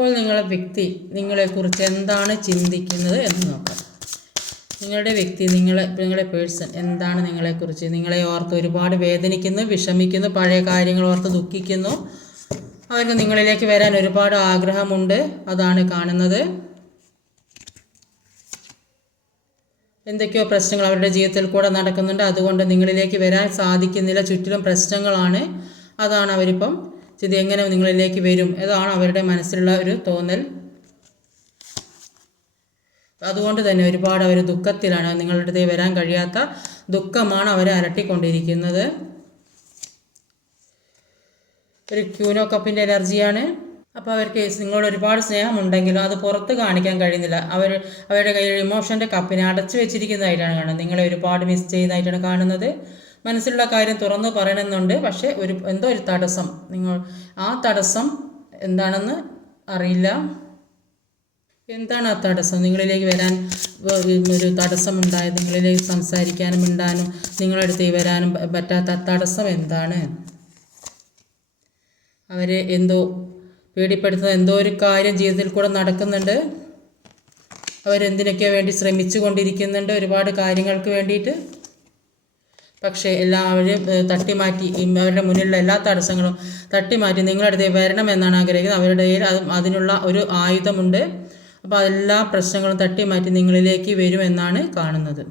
ഇപ്പോൾ നിങ്ങളെ വ്യക്തി നിങ്ങളെക്കുറിച്ച് എന്താണ് ചിന്തിക്കുന്നത് എന്ന് നോക്കാം. നിങ്ങളുടെ വ്യക്തി നിങ്ങളെ നിങ്ങളുടെ പേഴ്സൺ എന്താണ് നിങ്ങളെക്കുറിച്ച്? നിങ്ങളെ ഓർത്ത് ഒരുപാട് വേദനിക്കുന്നു വിഷമിക്കുന്നു പഴയ കാര്യങ്ങൾ ഓർത്ത് ദുഃഖിക്കുന്നു. അവർക്ക് നിങ്ങളിലേക്ക് വരാൻ ഒരുപാട് ആഗ്രഹമുണ്ട്. അതാണ് കാണുന്നത്. എന്തൊക്കെയോ പ്രശ്നങ്ങൾ അവരുടെ ജീവിതത്തിൽ കൂടെ നടക്കുന്നുണ്ട്. അതുകൊണ്ട് നിങ്ങളിലേക്ക് വരാൻ സാധിക്കുന്നില്ല. ചുറ്റിലും പ്രശ്നങ്ങളാണ്. അതാണ് അവരിപ്പം ഇത് എങ്ങനെ നിങ്ങളിലേക്ക് വരും? അതാണ് അവരുടെ മനസ്സിലുള്ള ഒരു തോന്നൽ. അതുകൊണ്ട് തന്നെ ഒരുപാട് അവർ ദുഃഖത്തിലാണ്. നിങ്ങളുടെ അടുത്ത് വരാൻ കഴിയാത്ത ദുഃഖമാണ് അവരെ അലട്ടിക്കൊണ്ടിരിക്കുന്നത്. ഒരു ക്യൂനോ കപ്പിന്റെ എനർജിയാണ്. അപ്പോൾ അവർക്ക് നിങ്ങളോട് ഒരുപാട് സ്നേഹമുണ്ടെങ്കിലും അത് പുറത്ത് കാണിക്കാൻ കഴിയുന്നില്ല. അവർ അവരുടെ കയ്യിൽ ഇമോഷന്റെ കപ്പിനെ അടച്ചു വെച്ചിരിക്കുന്നതായിട്ടാണ് കാണുന്നത്. നിങ്ങളെ ഒരുപാട് മിസ് ചെയ്യുന്നതായിട്ടാണ് കാണുന്നത്. മനസ്സിലുള്ള കാര്യം തുറന്ന് പറയണമെന്നുണ്ട്. പക്ഷേ ഒരു എന്തോ ഒരു തടസ്സം. നിങ്ങൾ ആ തടസ്സം എന്താണെന്ന് അറിയില്ല. എന്താണ് ആ തടസ്സം? നിങ്ങളിലേക്ക് വരാൻ ഒരു തടസ്സം ഉണ്ടായത് നിങ്ങളിലേക്ക് സംസാരിക്കാനും മിണ്ടാനും നിങ്ങളുടെ അടുത്ത് വരാനും പറ്റാത്ത തടസ്സം എന്താണ്? അവരെ എന്തോ പേടിപ്പെടുത്തുന്ന എന്തോ ഒരു കാര്യം ജീവിതത്തിൽ കൂടെ നടക്കുന്നുണ്ട്. അവരെന്തിനൊക്കെയോ വേണ്ടി ശ്രമിച്ചു കൊണ്ടിരിക്കുന്നുണ്ട് ഒരുപാട് കാര്യങ്ങൾക്ക് വേണ്ടിയിട്ട്. പക്ഷേ എല്ലാവരും തട്ടിമാറ്റി അവരുടെ മുന്നിലുള്ള എല്ലാ തടസ്സങ്ങളും തട്ടിമാറ്റി നിങ്ങളുടെ അടുത്ത് വരണമെന്നാണ് ആഗ്രഹിക്കുന്നത്. അവരുടെ കയ്യിൽ അത് അതിനുള്ള ഒരു ആയുധമുണ്ട്. അപ്പോൾ എല്ലാ പ്രശ്നങ്ങളും തട്ടിമാറ്റി നിങ്ങളിലേക്ക് വരുമെന്നാണ് കാണുന്നത്.